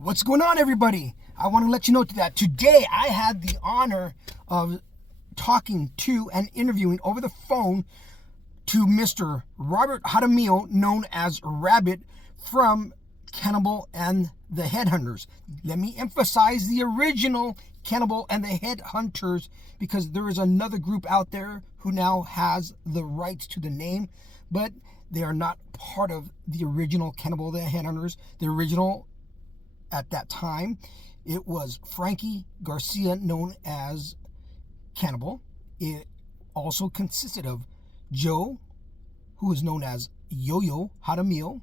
What's going on, everybody? I want to let you know that today I had the honor of talking to and interviewing over the phone to Mr. Robert Jaramillo, known as Rabbit, from Cannibal and the Headhunters. Let me emphasize the original Cannibal and the Headhunters, because there is another group out there who now has the rights to the name, but they are not part of the original Cannibal the Headhunters. The original at that time, it was Frankie Garcia, known as Cannibal. It also consisted of Joe, who was known as Yo-Yo Jaramillo.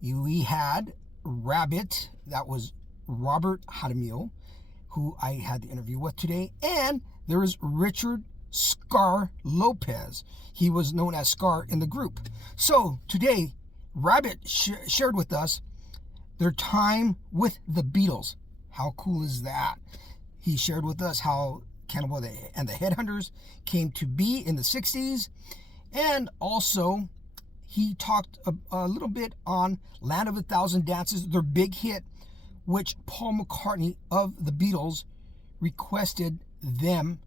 We had Rabbit, that was Robert Jaramillo, who I had the interview with today. And there is Richard Scar Lopez. He was known as Scar in the group. So today, Rabbit shared with us their time with the Beatles. How cool is that? He shared with us how Cannibal and the Headhunters came to be in the 60s. And also, he talked a little bit on Land of a Thousand Dances, their big hit, which Paul McCartney of the Beatles requested them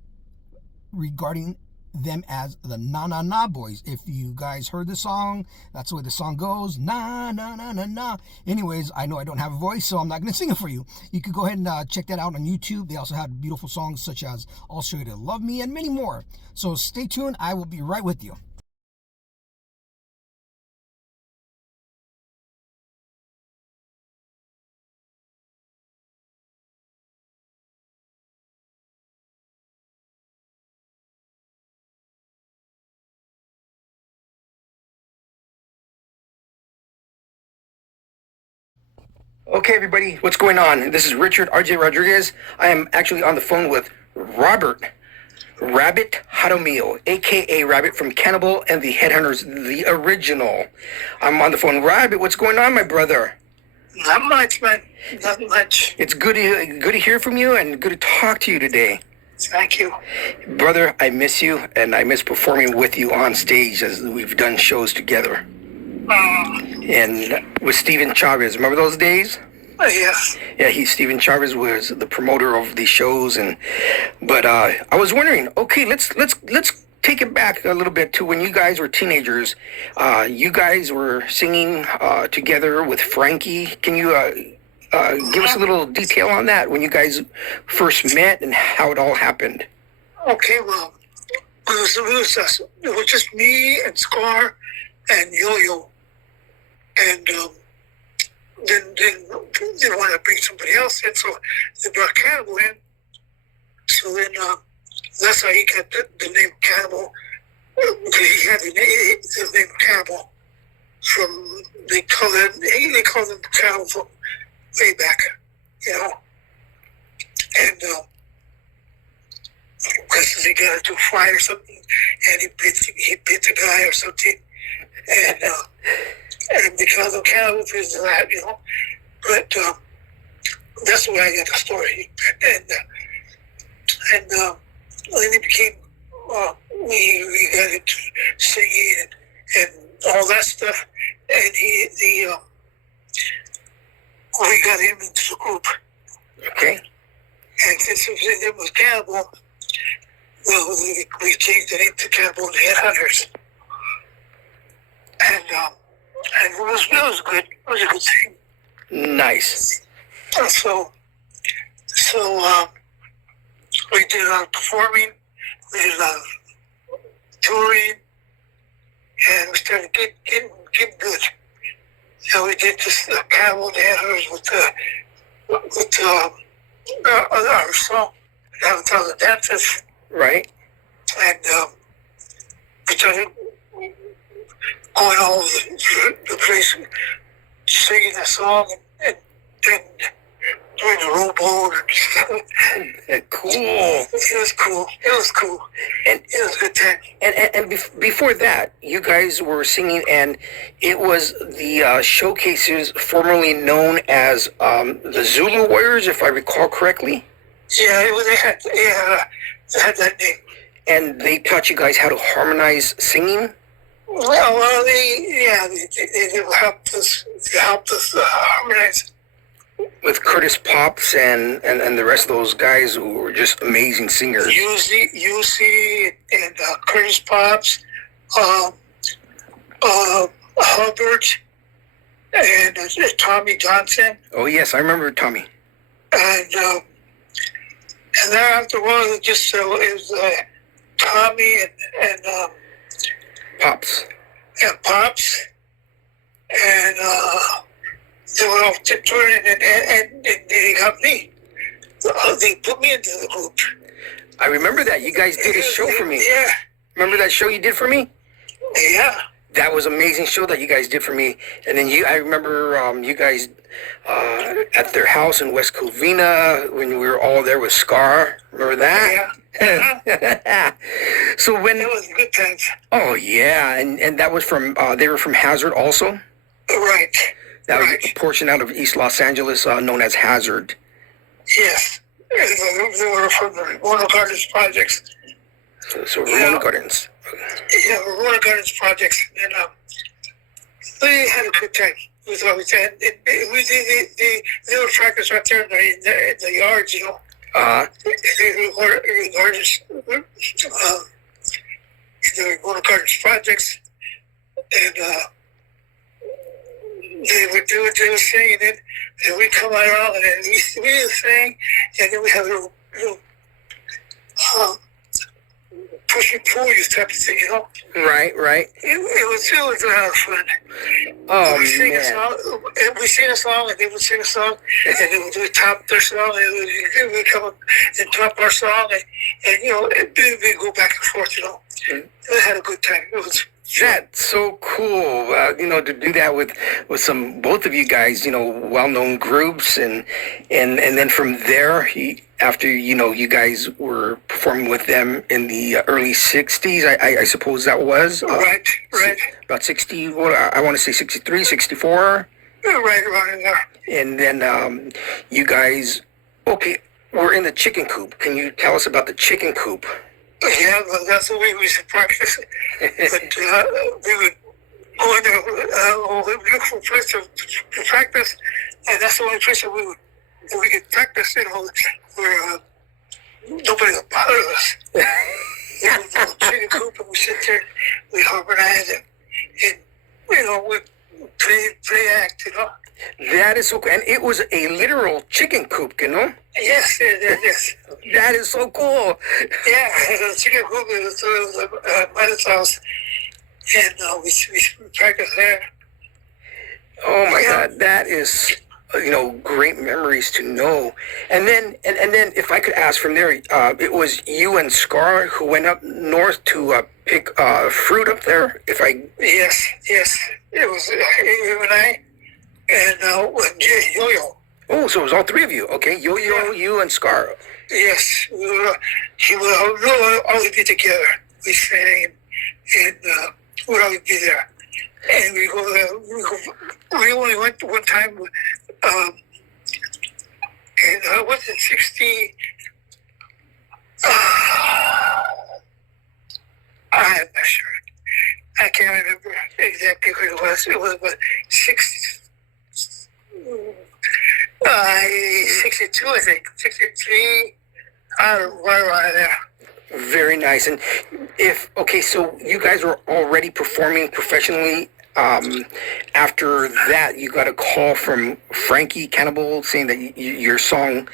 regarding them as the Na Na Na Boys. If you guys heard the song, that's the way the song goes. Na na na na na. Anyways, I know I don't have a voice, so I'm not going to sing it for you. You could go ahead and check that out on YouTube. They also have beautiful songs such as I'll Show You to Love Me and many more. So stay tuned. I will be right with you. Okay, everybody, what's going on? This is Richard R.J. Rodriguez. I am actually on the phone with Robert Rabbit Jaramillo, a.k.a. Rabbit from Cannibal and the Headhunters, the original. I'm on the phone. Rabbit, what's going on, my brother? Not much, man. Not much. It's good to hear from you and good to talk to you today. Thank you. Brother, I miss you, and I miss performing with you on stage as we've done shows together. And with Steven Chavez, remember those days? Yes. Yeah, Steven Chavez was the promoter of these shows, but I was wondering. Okay, let's take it back a little bit to when you guys were teenagers. You guys were singing together with Frankie. Can you give us a little detail on that, when you guys first met and how it all happened? Okay, well, it was just me and Scar and Yo-Yo. And then they wanted to bring somebody else in, so they brought Cannibal in. So then that's how he got the name Cannibal. He had the name Cannibal from, they called him Cannibal from way back, you know. And because he got into a fight or something, and he bit the guy or something, and because of Cannibal because of that, you know. But that's the way I got the story. And then it became, we got into singing and all that stuff. And we got him into the group. Okay. And since his name was Cannibal, well, we changed the name to Cannibal the Headhunters. And it was good. It was a good thing. Nice. So we did a lot of performing, we did a lot of touring, and we started getting good. And we did this Cannibal the Headhunters with our song, Land of a Thousand Dances. Right. And we started going all over the place, singing that song, and doing the rowboat. Cool. It was cool. And it was a good time. And before that, you guys were singing, and it was the showcases formerly known as the Zulu Warriors, if I recall correctly. Yeah, they had that name. And they taught you guys how to harmonize singing? Well, they helped us harmonize. With Curtis Pops and the rest of those guys who were just amazing singers. UC and Curtis Pops, Hubbard, and Tommy Johnson. Oh yes, I remember Tommy. And then after a while, it was Tommy and Pops. And Pops, and they were all tiptoeing, and they got me. They put me into the group. I remember that. You guys did a show for me. Yeah. Remember that show you did for me? Yeah. That was an amazing show that you guys did for me. And then I remember you guys at their house in West Covina when we were all there with Scar. Remember that? Yeah. So when... It was good times. Oh, yeah. And that was from... they were from Hazard also? Right. That was a portion out of East Los Angeles known as Hazard. Yes. They were from the Ramona Gardens projects. So Ramona Gardens. Yeah, Ramona Gardens projects. And we had a good time. It was always... And they were practice right there in the yards, you know. The gardens, the Ramona Gardens projects. And they would sing, and then we'd come around, and then we would sing, and then we have a little push and pull you type of thing, you know? Right. It was a lot of fun. Oh, we sing a song, and we sing a song, and they would sing a song, and then we would top their song, and we would come up and top our song, and you know, we go back and forth, you know. We had a good time. It was... That's so cool, to do that with both of you guys, well-known groups, and then from there, after you guys were performing with them in the early '60s, I suppose that was right, about 60. What I want to say 63, 64. Right around in there. And then you guys, were in the chicken coop. Can you tell us about the chicken coop? Yeah, well, that's the way we used to practice. But we would go in there, look for a place to practice, and that's the only place that we could practice, where nobody would bother us. We would go to the chicken coop, and we sit there, we harmonize, and we play act, That is so cool. And it was a literal chicken coop, Yes, yes. That is so cool. Yeah, the chicken coop was at Mother's house, and we practiced there. Oh my God, that is great memories to know. And then if I could ask from there, it was you and Scar who went up north to pick fruit up there. Yes, it was you and I, and Yo-Yo. Oh, so it was all three of you. Okay, Yo-Yo, you, and Scar. Yes, we would always be together. We sang, and we'd always be there. And we only went one time, and was it 60? I'm not sure. I can't remember exactly what it was. It was about 62, I think. 63. Right around there. Very nice. And so you guys were already performing professionally. After that, you got a call from Frankie Cannibal saying that your song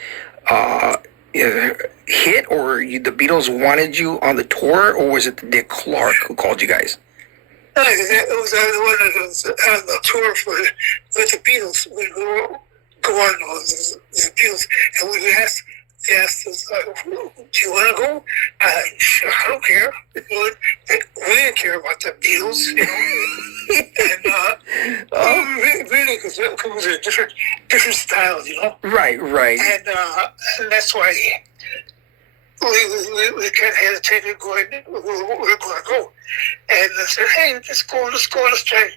hit, or the Beatles wanted you on the tour, or was it Dick Clark who called you guys? It was the one that was on the tour with the Beatles. We go on the Beatles, and we asked us, do you want to go? I don't care. We didn't care about the Beatles, and really, because it was a different style, Right. And that's why we kind of hesitated going. We're going to go, and I said, "Hey, let's go, let's try it,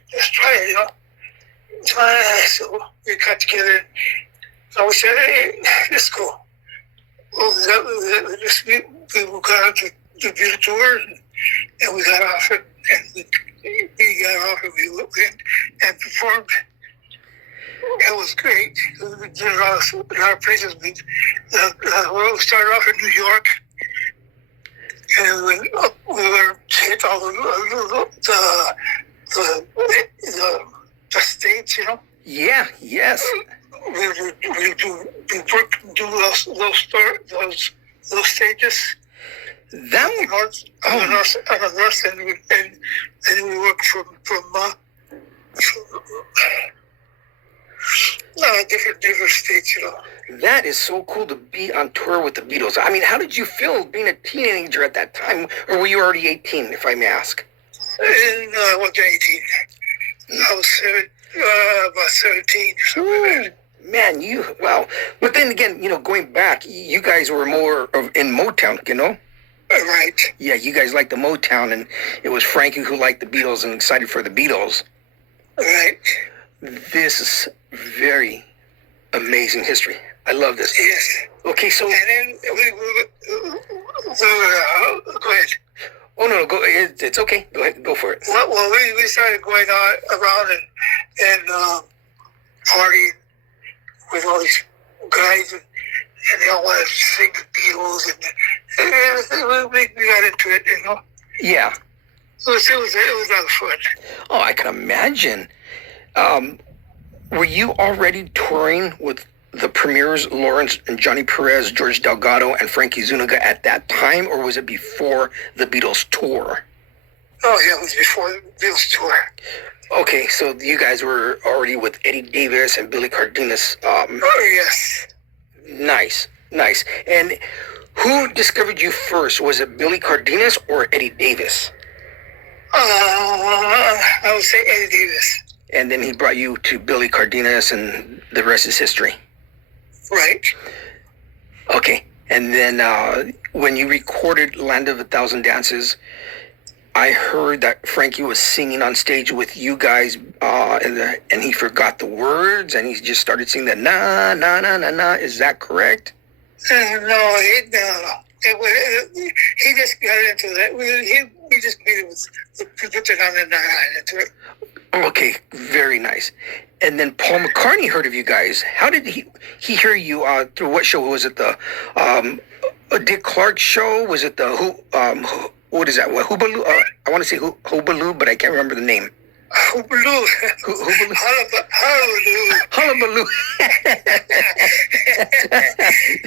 So we got together, and we said, "Hey, let's go." Well, we got on the Beatles tour, and we got off it, and we got off, and we looked in and performed. It was great. We did a lot of places. We started off in New York, and we were hit all the states, you know. Yeah, yes. We do those stages. That On the north, and we work from different states, you know. That is so cool to be on tour with the Beatles. I mean, how did you feel being a teenager at that time? Or were you already 18, if I may ask? I wasn't 18. I was about 17 or something like that. Man, but then again, going back, you guys were more in Motown, you know? Right. Yeah, you guys liked the Motown, and it was Frankie who liked the Beatles and excited for the Beatles. Right. This is very amazing history. I love this. Yes. Okay, so... And then go ahead. Oh, no, go. It's okay. Go ahead. Go for it. Well, we started going around and partying with all these guys, and they all wanted to sing the Beatles, and we got into it, you know. Yeah. It was a lot of fun. Oh, I can imagine. Were you already touring with the Premiers, Lawrence and Johnny Perez, George Delgado, and Frankie Zuniga at that time, or was it before the Beatles tour? Oh, yeah, it was before the Beatles tour. Okay, so you guys were already with Eddie Davis and Billy Cardenas. Oh, yes. Nice. And who discovered you first? Was it Billy Cardenas or Eddie Davis? I would say Eddie Davis. And then he brought you to Billy Cardenas, and the rest is history. Right. Okay. And then when you recorded Land of a Thousand Dances, I heard that Frankie was singing on stage with you guys, and he forgot the words, and he just started singing that na na na na na. Is that correct? No. He just got into that. We just made it with put it on the nine into it. Okay, very nice. And then Paul McCartney heard of you guys. How did he hear you? Through what show? Was it the Dick Clark show? Was it the what is that? What Hoobaloo? I want to say Hoobaloo, but I can't remember the name. Hoobaloo. Hullabaloo.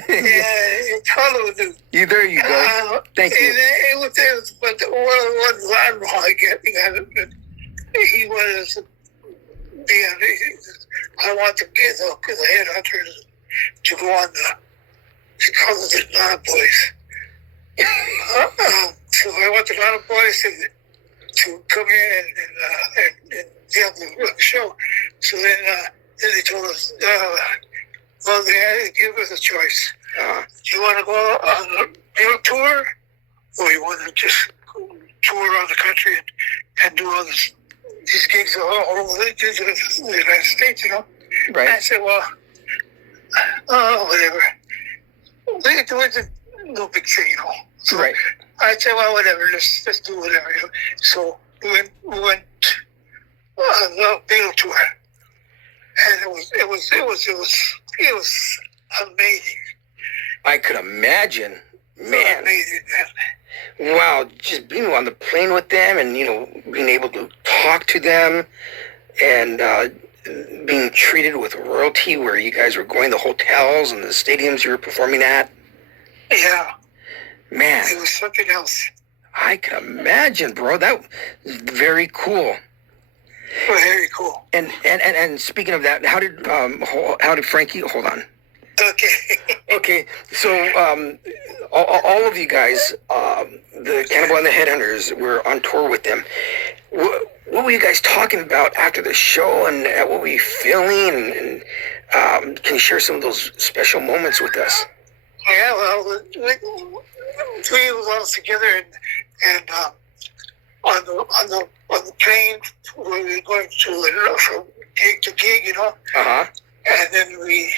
It's Hullabaloo. There you go. Thank you. It was, but one line wrong again. He was I want to get the Headhunters to go on the Cannibal the Boys. So I want the Lana Boys to come in and have the show. So then they told us, well, they had to give us a choice. Do you want to go on a real tour, or you want to just tour around the country and do all these gigs all over the United States, you know? Right. And I said, well, whatever. It wasn't no big thing, you know. So right. I said, well, whatever. Let's do whatever. You know? So we went on the Beatles tour, and it was amazing. I could imagine, man. Amazing, man. Wow, just being on the plane with them, and being able to talk to them, and being treated with royalty, where you guys were going to the hotels and the stadiums you were performing at. Yeah. Man, it was something else. I can imagine, bro. That was very cool. Very cool. And speaking of that, how did Frankie? Hold on. Okay. Okay. So all of you guys, the Cannibal and the Headhunters, were on tour with them. What were you guys talking about after the show, and what were you feeling? And can you share some of those special moments with us? Yeah, well, we was all together, and on the plane, we were going to from gig to gig, you know. Uh-huh. And then we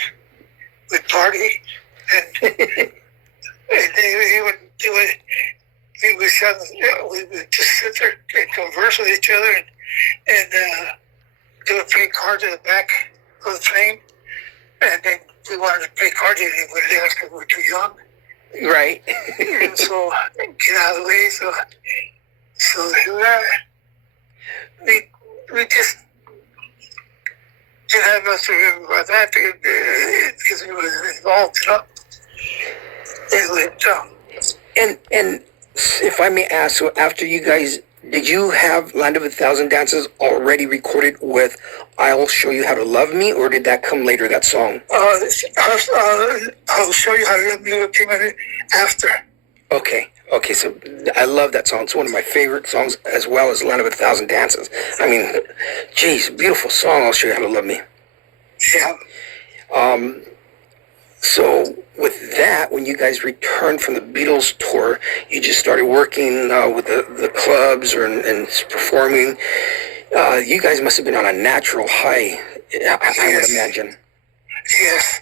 would party, and we would just sit there and converse with each other, and they would bring cards in the back the train, and then we wanted to play cards and we were there because we were too young. Right. And so, get out of the way. So here we are. We just didn't have much to remember about that because we were involved, you know. And if I may ask, so after you guys, did you have Land of a Thousand Dances already recorded with I'll Show You How to Love Me, or did that come later, that song? I'll Show You How to Love Me came out after. Okay, so I love that song. It's one of my favorite songs, as well as Land of a Thousand Dances. I mean, geez, beautiful song, I'll Show You How to Love Me. Yeah. So with that, when you guys returned from the Beatles tour, you just started working with the clubs and performing. You guys must have been on a natural high, I would imagine. Yes,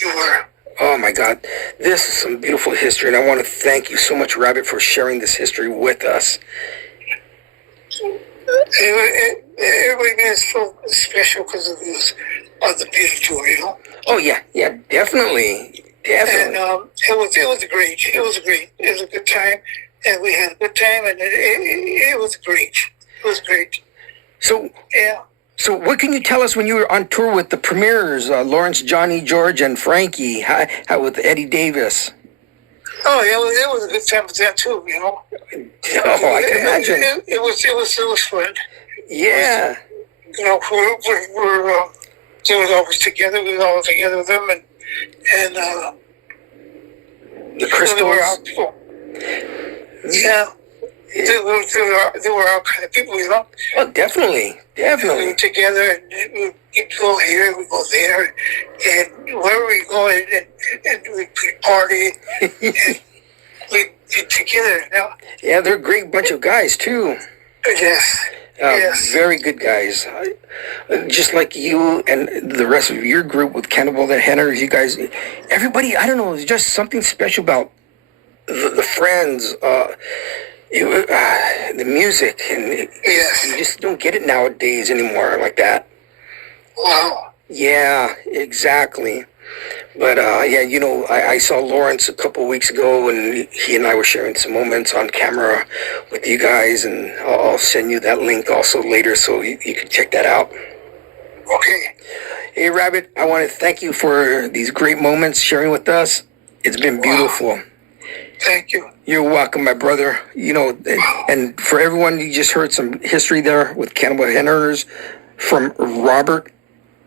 you were. Oh my God, this is some beautiful history, and I want to thank you so much, Rabbit, for sharing this history with us. Everybody made it so special because it was on the Beatles tour, you know. Oh yeah, definitely. And it was great. It was a good time, and we had a good time, and it was great. It was great. So yeah. So what can you tell us when you were on tour with the Premiers, Lawrence, Johnny, George, and Frankie? How with Eddie Davis? Oh, it was a good time with that too, you know. Oh, I can imagine. It was fun. Yeah. You know, they were always together. We were all together with them, and the Crystals. They were our people. Yeah. They were our kind of people, you know. Oh, definitely. We were together, and we'd go here, we'd go there, and wherever we go, and we'd party, and we'd get together, you know. Yeah, they're a great bunch of guys, too. Yes. Yes. Very good guys. Just like you and the rest of your group with Cannibal the Headhunters, you guys, everybody, I don't know, there's just something special about the friends, the music, and yes. You just don't get it nowadays anymore like that. Wow. Yeah, exactly. But yeah, you know, I saw Lawrence a couple of weeks ago, and he and I were sharing some moments on camera with you guys, and I'll send you that link also later so you can check that out. Okay. Hey, Rabbit, I want to thank you for these great moments sharing with us. It's been beautiful. Wow. Thank you. You're welcome, my brother. You know, and for everyone, you just heard some history there with Cannibal Headhunters from Robert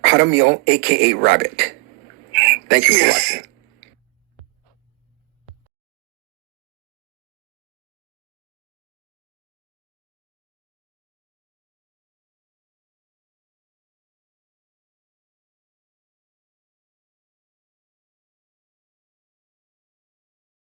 Jaramillo, a.k.a. Rabbit. Thank you for watching.